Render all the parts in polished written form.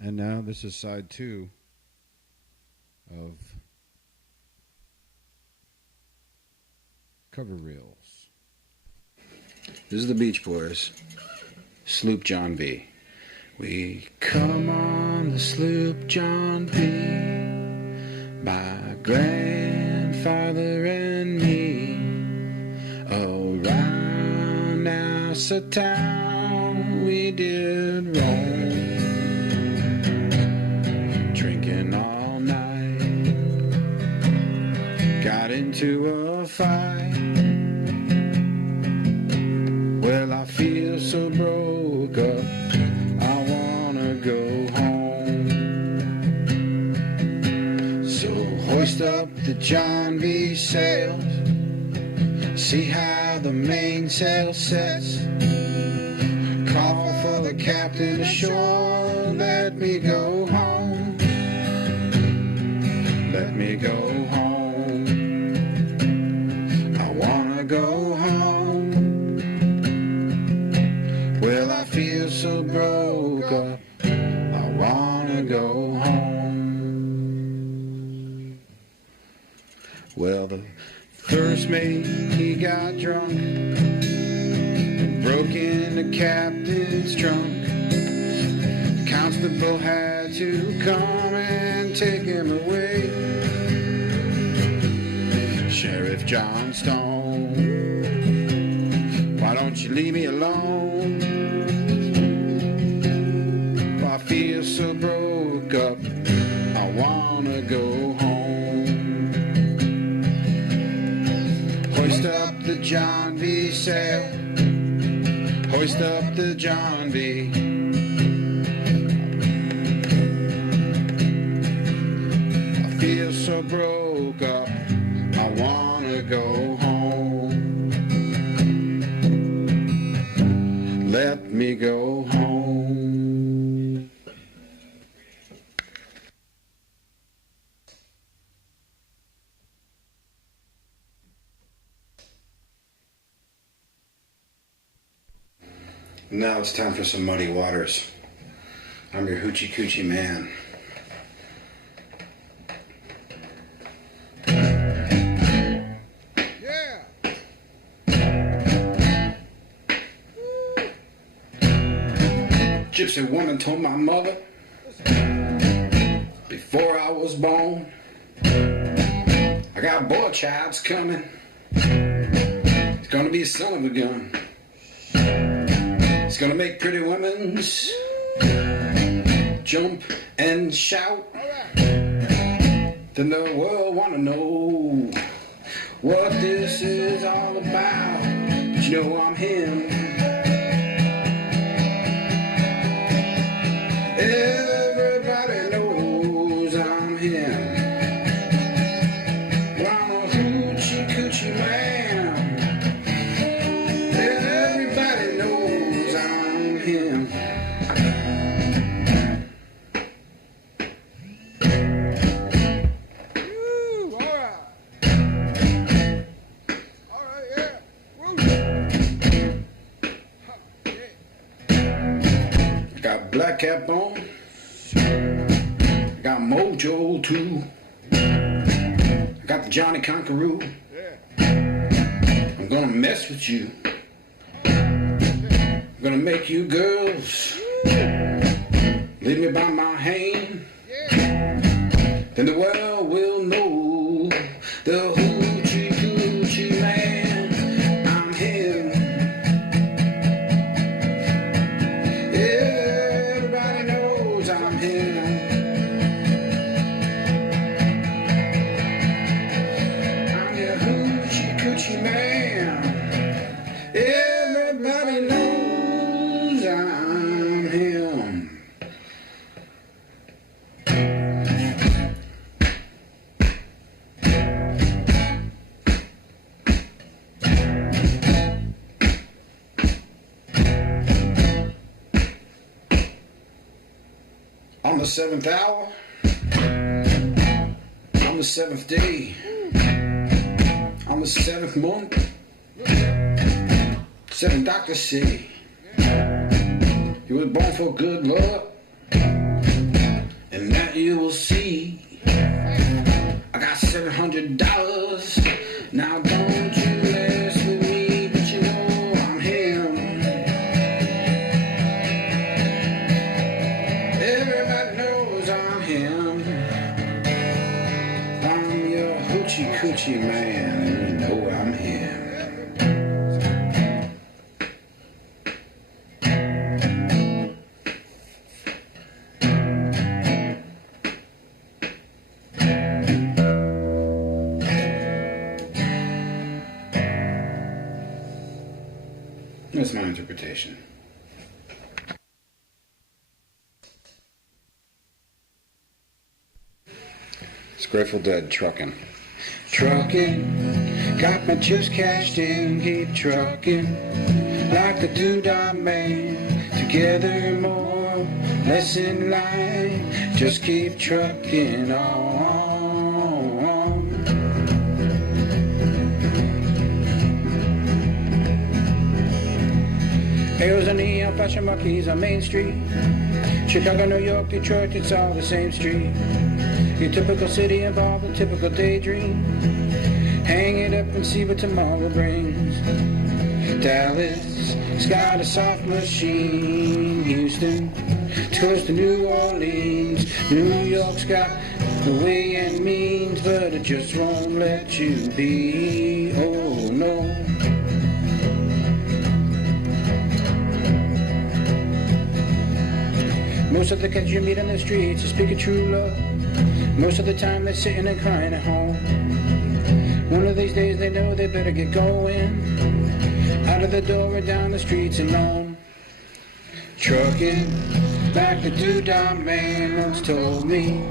And now this is side 2 of Cover Reels. This is the Beach Boys, Sloop John B. We come on the Sloop John B, my grandfather and me, around Nassau town we did roam, drinking all night, got into a fight. Well, I feel so broke up, I wanna go home. So hoist up the John B. sails, see how the mainsail sets. Call for the captain ashore, let me go home. Let me go home. I wanna go home. Well, I feel so broke up, I wanna go home. Well, the first mate, he got drunk and broke in the captain's trunk. The constable had to come and take him away. Sheriff John Stone, why don't you leave me alone? I feel so broke up, I wanna go home. Hoist up the John B. sail, hoist up the John B. I feel so broke up, I wanna go home. Let me go home. Now it's time for some muddy waters. I'm your hoochie coochie man. Yeah. Gypsy woman told my mother before I was born, I got boy child's coming. It's gonna be a son of a gun. It's gonna make pretty women jump and shout. Then the world wanna know what this is all about. But you know I'm him. Everybody knows I'm him. Well, I'm a hoochie coochie man. Him. Woo, all right. All right, yeah. Woo. I got black cap on. I got mojo too. I got the Johnny Conqueroo. Yeah. I'm gonna mess with you. Gonna make you girls lead me by my hand. Then the world will know the hoochie coochie man. I'm him. Everybody knows I'm him. I'm your hoochie coochie man. Everybody knows I'm him. On the 7th hour, on the 7th day, on the 7th month, 7 doctors say you was born for good luck. you will see. I got $700. Now don't you mess with me, but you know I'm him. Everybody knows I'm him. I'm your hoochie coochie man. You know I'm him. That's my interpretation. It's Grateful Dead, Truckin'. Truckin', got my chips cashed in, keep truckin', like the doodah man. Together more, less in line, just keep truckin' on. Heroes and neon flashing marquees on Main Street. Chicago, New York, Detroit, it's all the same street. Your typical city involved a typical daydream. Hang it up and see what tomorrow brings. Dallas, it's got a soft machine. Houston, toast to New Orleans. New York's got the way and means, but it just won't let you be. Oh no. Most of the kids you meet on the streets are speaking true love. Most of the time they're sitting and crying at home. One of these days they know they better get going. Out of the door and down the streets alone. Trucking, like the doodah man once told me.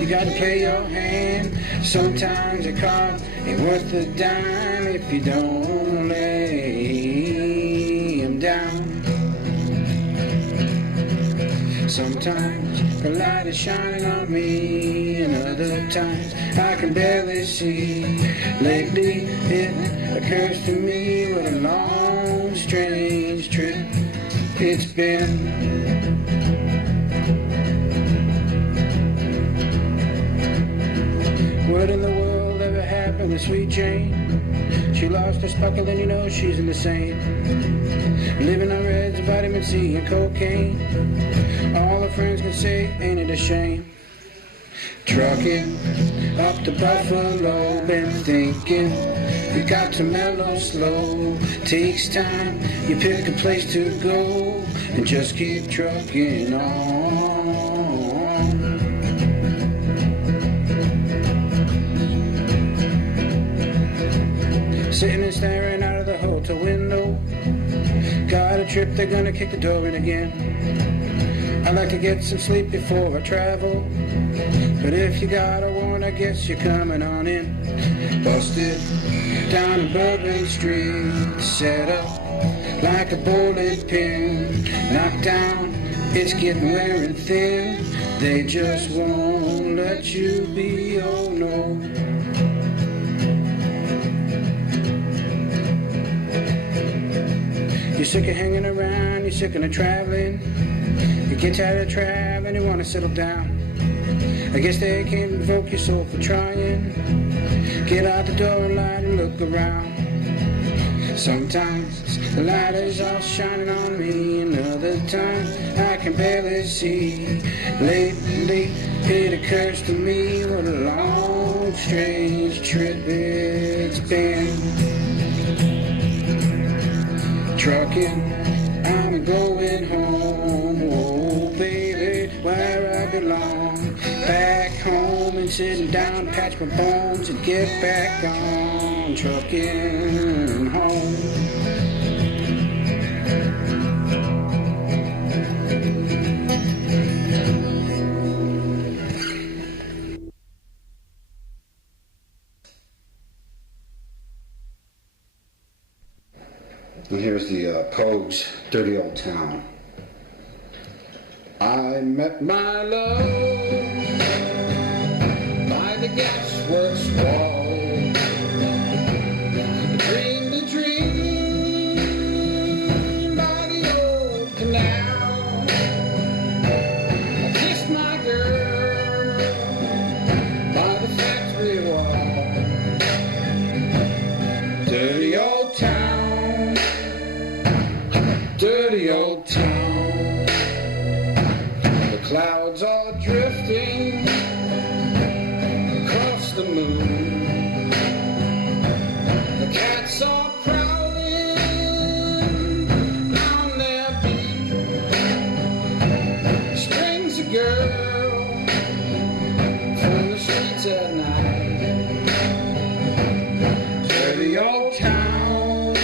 You gotta play your hand. Sometimes a card ain't worth a dime if you don't lay him down. Sometimes the light is shining on me, and other times I can barely see. Lately it occurs to me what a long, strange trip it's been. What in the world ever happened to Sweet Jane? She lost her sparkle and you know she's insane. Living on reds, vitamin C and cocaine. All her friends can say, ain't it a shame? Trucking up to Buffalo, been thinking you got to mellow slow. Takes time, you pick a place to go and just keep trucking on. Sitting and staring out of the hotel window. Got a trip, they're gonna kick the door in again. I like to get some sleep before I travel. But if you got a warrant, I guess you're coming on in. Busted down in Bourbon Street. Set up like a bowling pin. Knocked down, it's getting wearing thin. They just won't let you be, oh no. You're sick of hanging around, you're sick of traveling. You get tired of traveling, you want to settle down. I guess they can't invoke your soul for trying. Get out the door and light and look around. Sometimes the light is all shining on me, and other times I can barely see. Lately it occurs to me what a long, strange trip it's been. Trucking, I'm going home, oh baby, where I belong. Back home and sitting down, patch my bones and get back on trucking home. And here's the Pogues, Dirty Old Town. I met my love by the gasworks wall. Dreamed a dream by the old canal. I kissed my girl clouds are drifting across the moon. The cats are prowling on their beat. Springs a girl from the streets at night. Dirty old town,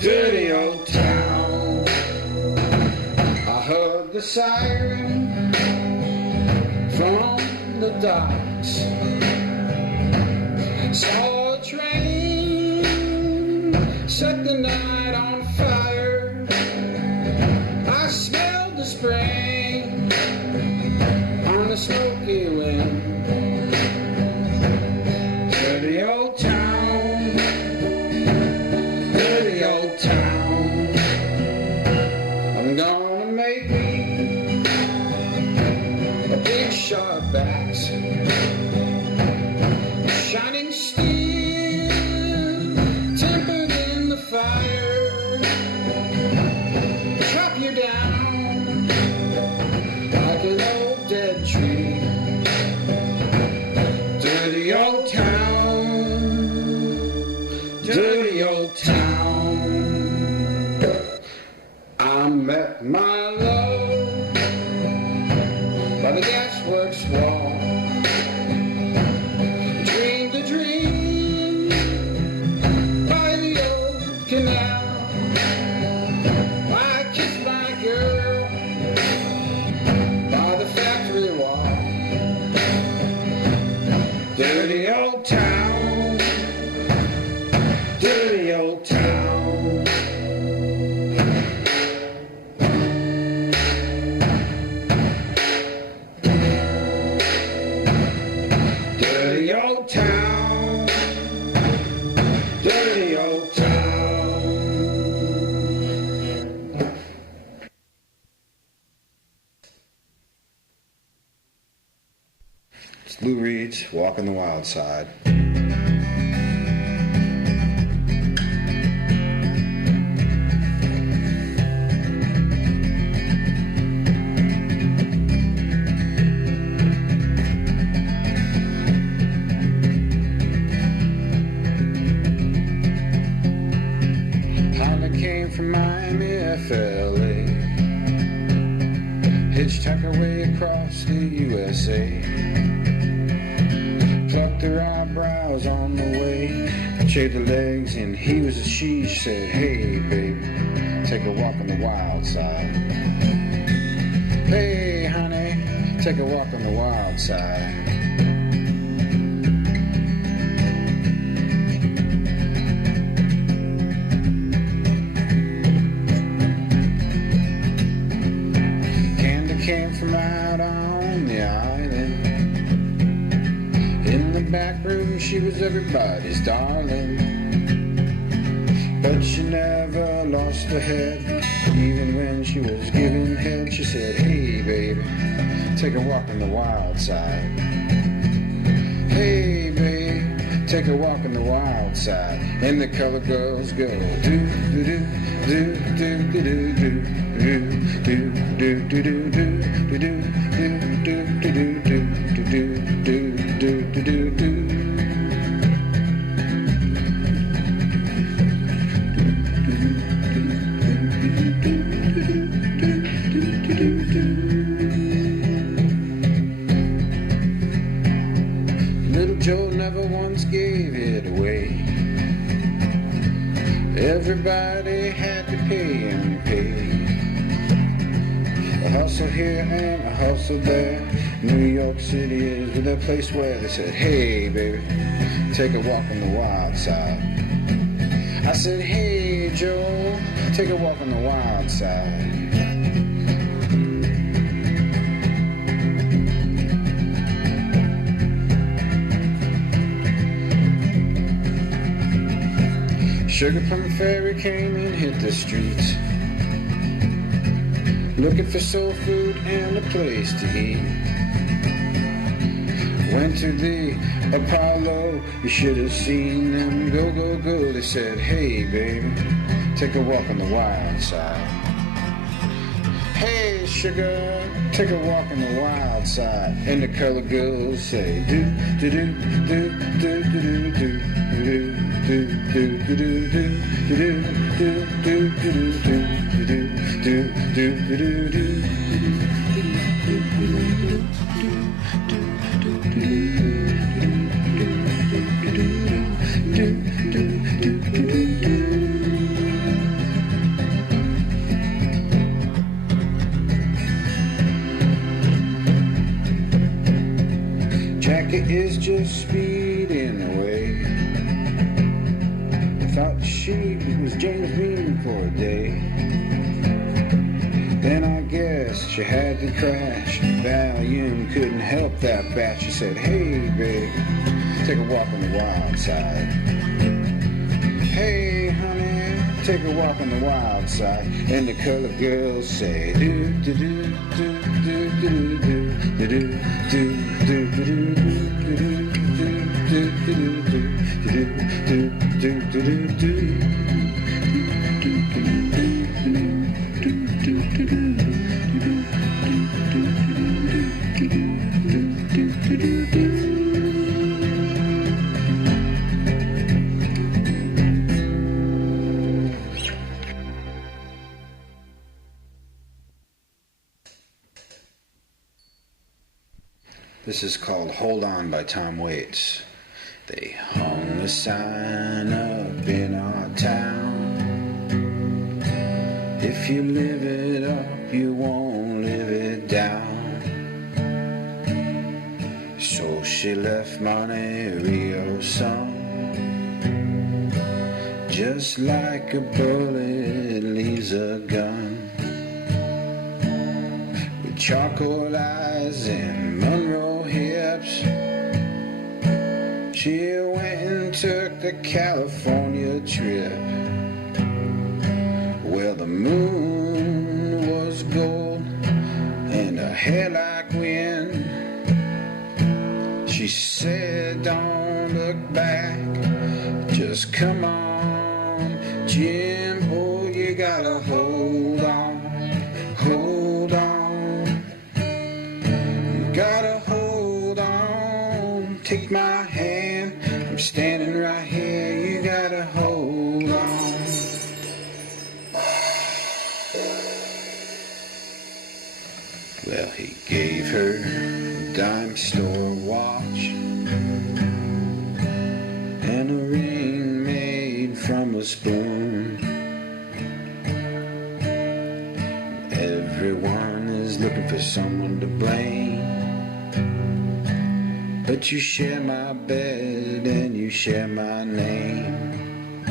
dirty old town. I heard the siren from the docks. Saw a train set the night on fire. I smelled the spring on the smoky wind. Dirty old town, dirty old town. I'm gonna make me a big sharp axe, shining steel, tempered in the fire. Chop you down like an old dead tree. Dirty old town, dirty old town. I met my love by the gasworks wall. Dreamed a dream by the old canal. I kissed my girl by the factory wall. Dirty old town, dirty old town. Dirty old town, dirty old town. It's Lou Reed's Walking the Wild Side. Came from Miami, FLA, hitchhiked her way across the USA, plucked her eyebrows on the way, shaved her legs and he was a she. She said, hey baby, take a walk on the wild side. Hey honey, take a walk on the wild side. Came from out on the island. In the back room she was everybody's darling, but she never lost her head. Even when she was giving head, she said, hey baby, take a walk on the wild side. Hey babe, take a walk on the wild side. And the color girls go do do do do do do do do do do do do do do Little Joe never once gave it away. Everybody had to pay and pay. A hustle here and a hustle there. New York City is the place where they said, hey baby, take a walk on the wild side. I said, hey Joe, take a walk on the wild side. Sugar Plum Fairy came and hit the streets, looking for soul food and a place to eat. Went to the Apollo, you should have seen them go, go, go. They said, hey baby, take a walk on the wild side. Hey sugar, take a walk on the wild side. And the color girls say do do do do do do do do do do do do do Jackie is just speeding away. Thought she was James Dean for a day. Then I guess she had to crash. Valium couldn't help that batch. She said, hey babe, take a walk on the wild side. Hey honey, take a walk on the wild side. And the colored girls say do do do do do do do do do do do do do. This is called Hold On by Tom Waits. They hung a sign up in our town. If you live it up, you won't live it down. So she left Monte Rio Sun, just like a bullet leaves a gun. With charcoal eyes and Monroe hips, she went and took the California trip. Well, the moon was gold and her hair like wind. She said, don't look back, just come on, Jim. Oh, you gotta hold on, hold on. You gotta hold on, take my hand, I'm standing right here, you gotta hold on. Well, he gave her a dime store watch and a ring made from a spoon. Everyone is looking for someone to blame, but you share my bed and you share my name.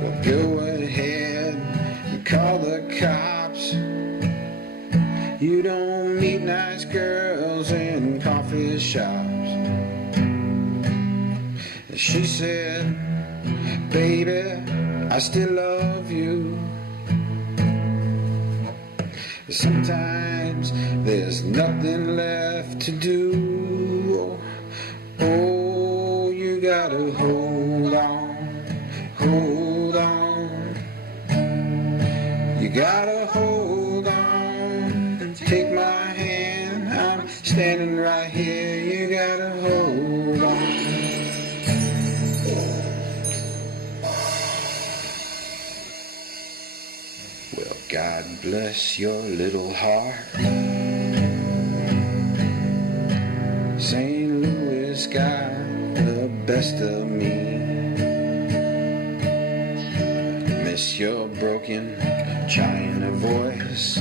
Well, go ahead and call the cops. You don't meet nice girls in coffee shops. And she said, baby, I still love you. Sometimes there's nothing left to do. Oh, you gotta hold on, hold on. You gotta hold on, take my hand, I'm standing right here, you gotta hold on. Well, God bless your little heart. St. Louis got the best of me. Miss your broken China voice.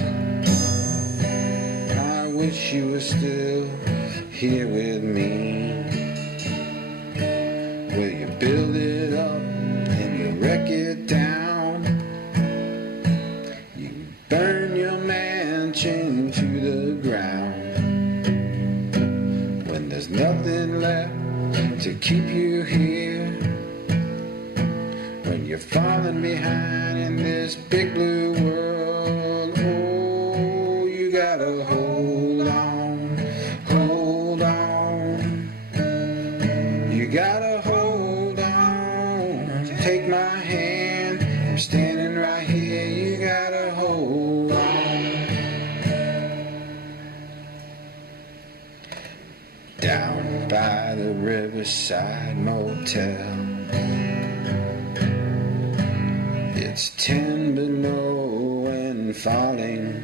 I wish you were still here with me. Will you build it up and you wreck it down? You burn your mansion to the ground. When there's nothing left to keep you here, when you're falling behind in this big blue world, oh, you gotta hold on, hold on. You gotta hold on, take my hand, I'm standing right here, you gotta hold on. down by the Riverside Motel. It's 10 below and falling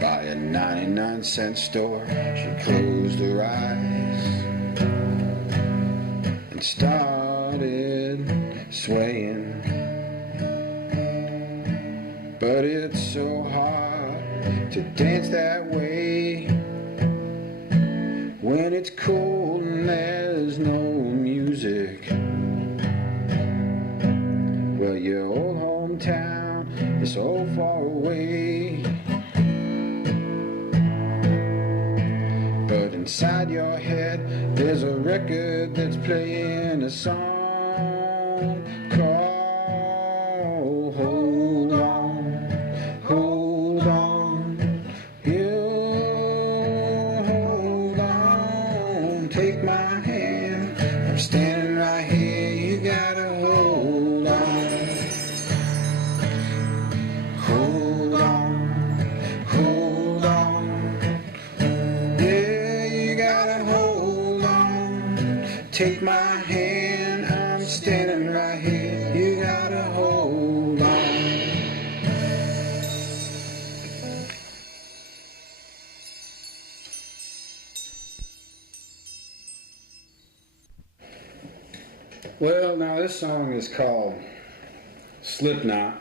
by a 99-cent store. She closed her eyes and started swaying. But it's so hard to dance that way when it's cold and there's no music. Well, your old hometown is so far away, but inside your head there's a record that's playing a song called Hold On, Hold On, you hold on, take my hand, I'm standing right here, you gotta hold on. Hold on, hold on, yeah, you gotta hold on. Take my hand, I'm standing right here, you gotta hold on. Well, now this song is called Slipknot,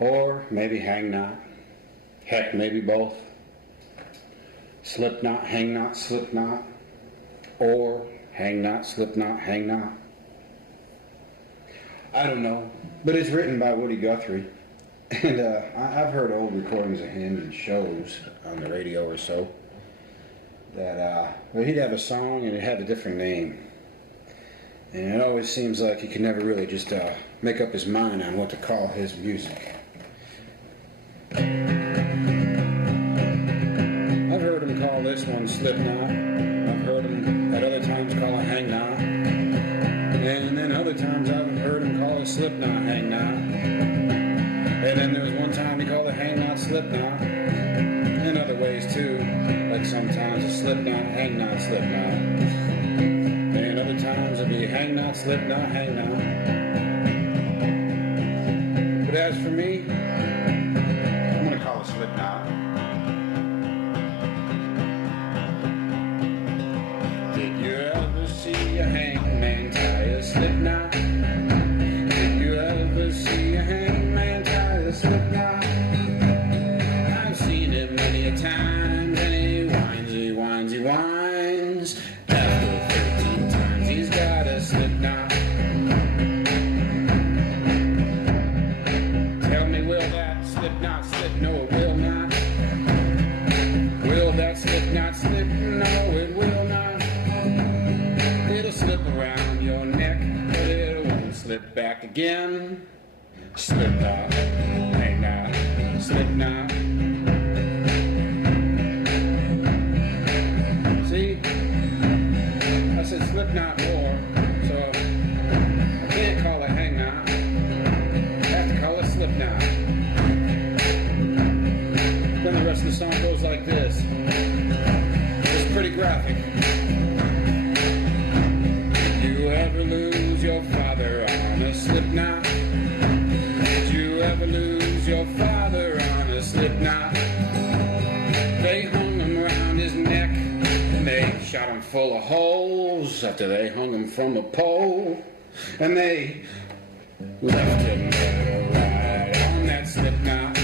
or maybe Hang Not. Heck, maybe both. Slipknot, Hang Not, Slipknot, or Hang Not, Slipknot, Hang Not. I don't know, but it's written by Woody Guthrie, and I've heard old recordings of him in shows on the radio or so, that well, he'd have a song and it'd have a different name. And it always seems like he can never really just make up his mind on what to call his music. I've heard him call this one Slipknot. I've heard him at other times call it Hang Not. And then other times I've heard him call it Slipknot, Hang Not. And then there was one time he called it Hang Not, Slipknot. And other ways too. Like sometimes it's Slipknot, Hang Not, Slipknot. And other times it'll be Hang Not, Slipknot, Hang Not. But as for me, I'm gonna call it Slipknot. Did you ever see a hangman tie a Slipknot? Did you ever see a hangman tie a Slipknot? I've seen it many a time, and he whines, he whines, he whines. After 13 times he's got a Slipknot. Tell me, will that Slipknot slip? No, it will not. Will that Slipknot slip? No, it will not. It'll slip around your neck, but it won't slip back again. Slipknot, Hang Not, Slipknot. See? I said Slipknot more, so I can't call it Hang Not. I have to call it Slipknot. Then the rest of the song goes like this. It's pretty graphic. Did you ever lose your father on a Slipknot? Did you ever lose your father on a Slipknot? They hung him around his neck and they shot him full of holes after they hung him from a pole, and they left him there right on that Slipknot.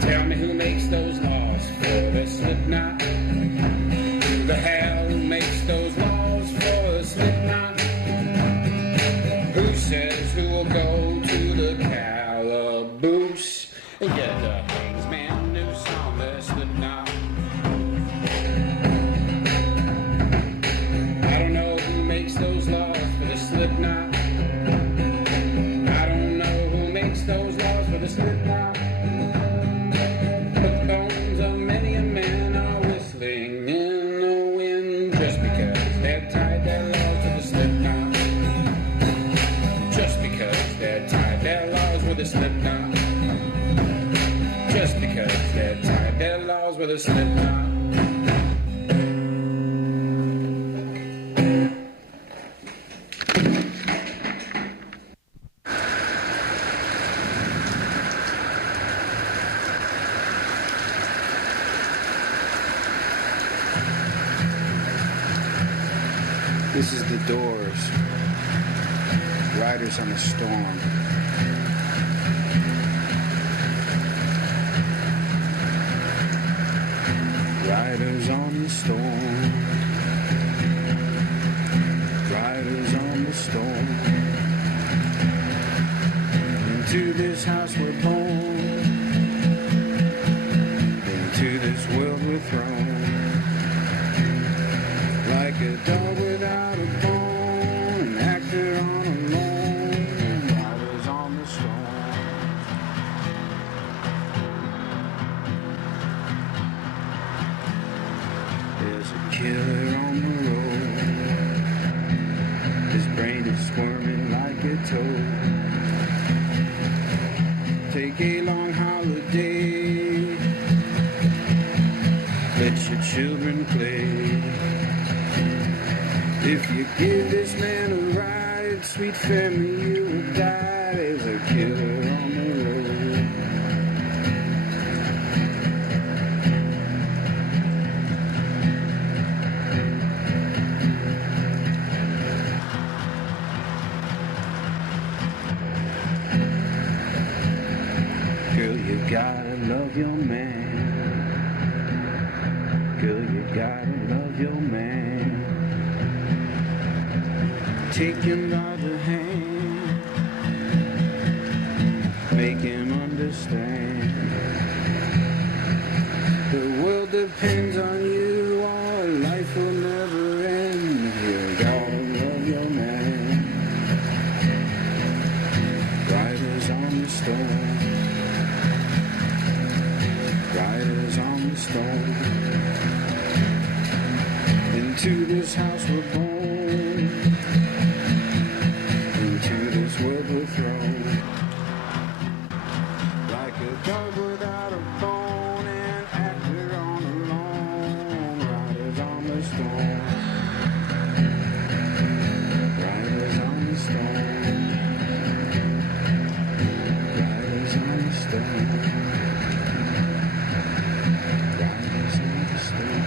Tell me who makes those laws for the Slipknot? Who the hell makes those laws for the Slipknot? Who says who will go to the calaboose and get the Hangsman noose on the Slipknot? I don't know who makes those laws for the Slipknot. I don't know who makes those laws for the Slipknot. But the bones of many a man are whistling in the wind just because they're tied their laws to the Slipknot. Just because they're tied their laws with a Slipknot. Just because they're tired. Their laws with a Slipknot. This is the Doors. Riders on the Storm. Riders on the storm. Riders on the storm. Into this house we're born. Into this world we're thrown. Like a dog without a bone, an actor on a loan, riders on the storm. There's a killer on the road. His brain is squirming like a toad. Take a long holiday. Let your children play. If you give this man a ride, sweet family, you will die. There's a killer on the road. Girl, you gotta love your man. Girl, you gotta love your man. Take him by the hand, make him understand. The world depends on you, our life will never end. You gotta love your man. Riders on the storm. Riders on the storm. Into this house we're born. World we're thrown. Like a dog without a bone, an actor on a loan. Riders on the storm. Riders on the storm. Riders on the storm. Riders on the storm.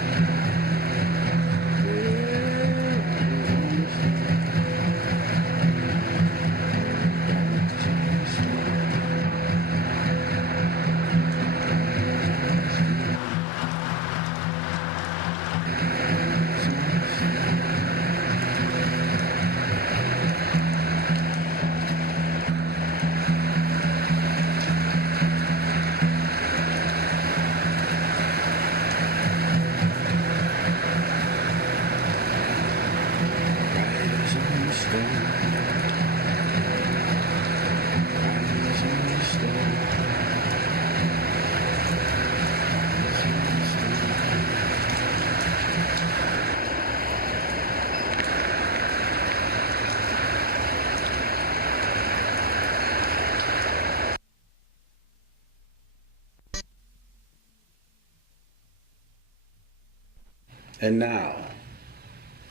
And now,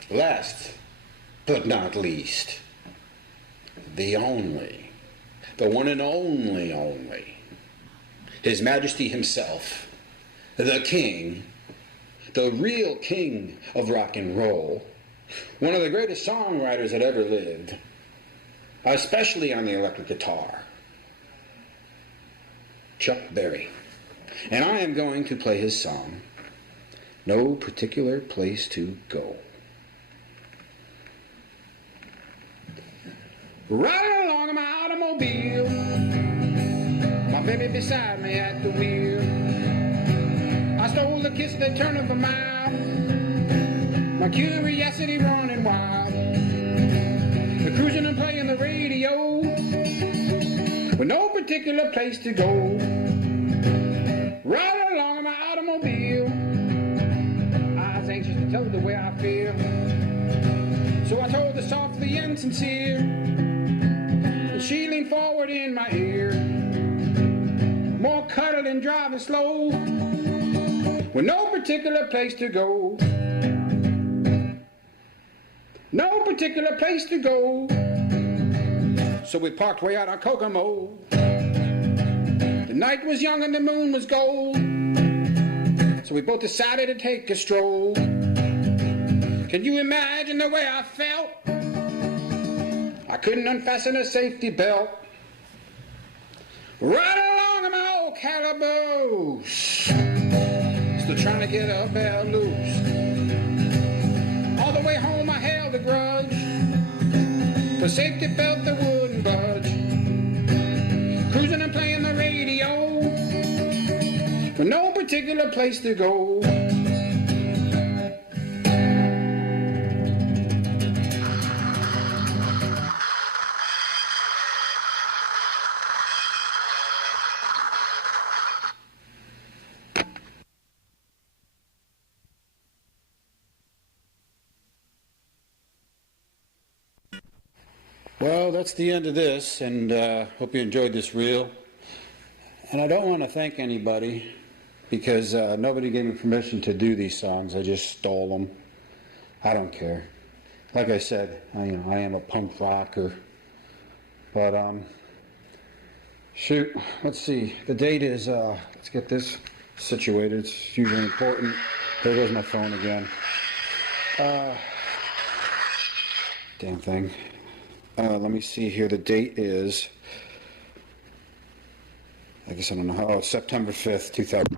last but not least, the one and only, His Majesty himself, the King, the real king of rock and roll, one of the greatest songwriters that ever lived, especially on the electric guitar, Chuck Berry. And I am going to play his song, No Particular Place to Go. Riding along in my automobile, my baby beside me at the wheel. I stole the kiss that turned of a mile, my curiosity running wild. The cruising and playing the radio, with no particular place to go. Riding along in my automobile, I was anxious to tell her the way I feel. So I told her softly and sincere, and she leaned forward in my ear. more cuddle and driving slow, with no particular place to go. No particular place to go. So we parked way out on Kokomo. The night was young and the moon was gold, so we both decided to take a stroll. Can you imagine the way I felt? I couldn't unfasten a safety belt. Right along in my old calaboose, still trying to get up there loose. All the way home I held a grudge, the safety belt that wouldn't budge. Cruising and playing the radio, with no particular place to go. Well, that's the end of this, and hope you enjoyed this reel. And I don't want to thank anybody, because nobody gave me permission to do these songs. I just stole them. I don't care. Like I said, I am a punk rocker. But, shoot, let's see. The date is, let's get this situated. It's usually important. There goes my phone again. Damn thing. Let me see here. The date is, I guess I don't know how. Oh, September 5th, 2000.